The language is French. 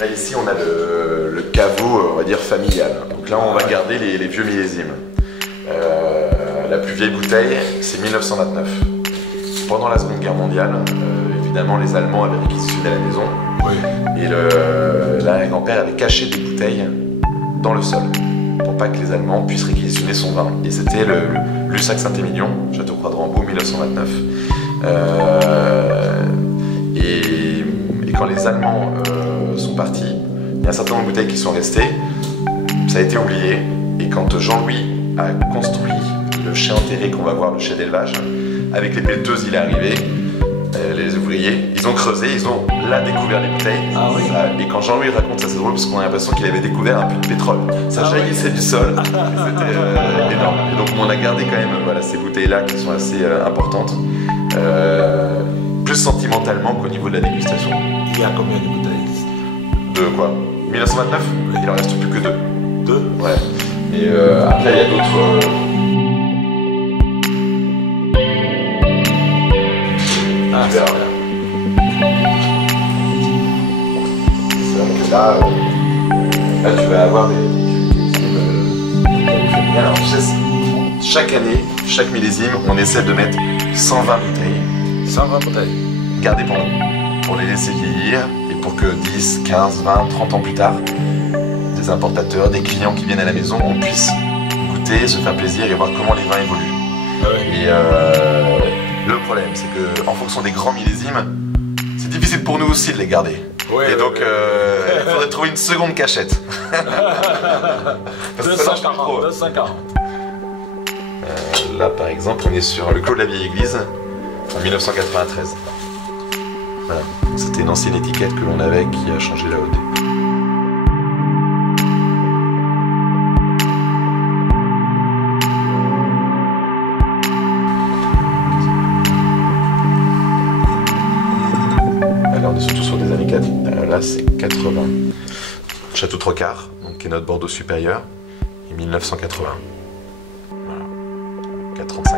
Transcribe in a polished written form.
Là, ici, on a le caveau, on va dire, familial. Donc là, on va garder les vieux millésimes. La plus vieille bouteille, c'est 1929. Pendant la Seconde Guerre mondiale, évidemment, les Allemands avaient réquisitionné la maison. Oui. Et là, grand-père avait caché des bouteilles dans le sol pour pas que les Allemands puissent réquisitionner son vin. Et c'était le Lussac Saint-Émilion, Château Croix de Rambaud, 1929. Et quand les Allemands sont partis, il y a un certain nombre de bouteilles qui sont restées. Ça a été oublié. Et quand Jean-Louis a construit le chai enterré qu'on va voir, le chai d'élevage, avec les pelleteuses, il est arrivé. Les ouvriers, ils ont creusé, ils ont là découvert les bouteilles. Ah oui. Et quand Jean-Louis raconte ça, c'est drôle parce qu'on a l'impression qu'il avait découvert un puits de pétrole. Ça jaillissait du sol, c'était énorme. Et donc on a gardé quand même voilà, ces bouteilles-là qui sont assez importantes, plus sentimentalement qu'au niveau de la dégustation. Il y a combien de bouteilles? De quoi? 1929? Oui. Il en reste plus que deux. Deux? Ouais. Et après il y a d'autres... Ah, c'est vrai. Là, tu vas avoir des alors, tu sais, chaque année, chaque millésime, on essaie de mettre 120 bouteilles. 120 bouteilles. Gardées pour les laisser vieillir et pour que 10, 15, 20, 30 ans plus tard, des importateurs, des clients qui viennent à la maison, on puisse goûter, se faire plaisir et voir comment les vins évoluent. Ah oui. Et le problème, c'est qu'en fonction des grands millésimes, c'est difficile pour nous aussi de les garder. Ouais, et donc, il faudrait trouver une seconde cachette. 240, 240. Là, par exemple, on est sur le Clos de la Vieille Église, en 1993. Voilà. C'était une ancienne étiquette que l'on avait qui a changé la OD. Là, on est surtout sur des années 4. Là, c'est 80. Château Trocard, donc, qui est notre Bordeaux supérieur, et 1980. Voilà. 435.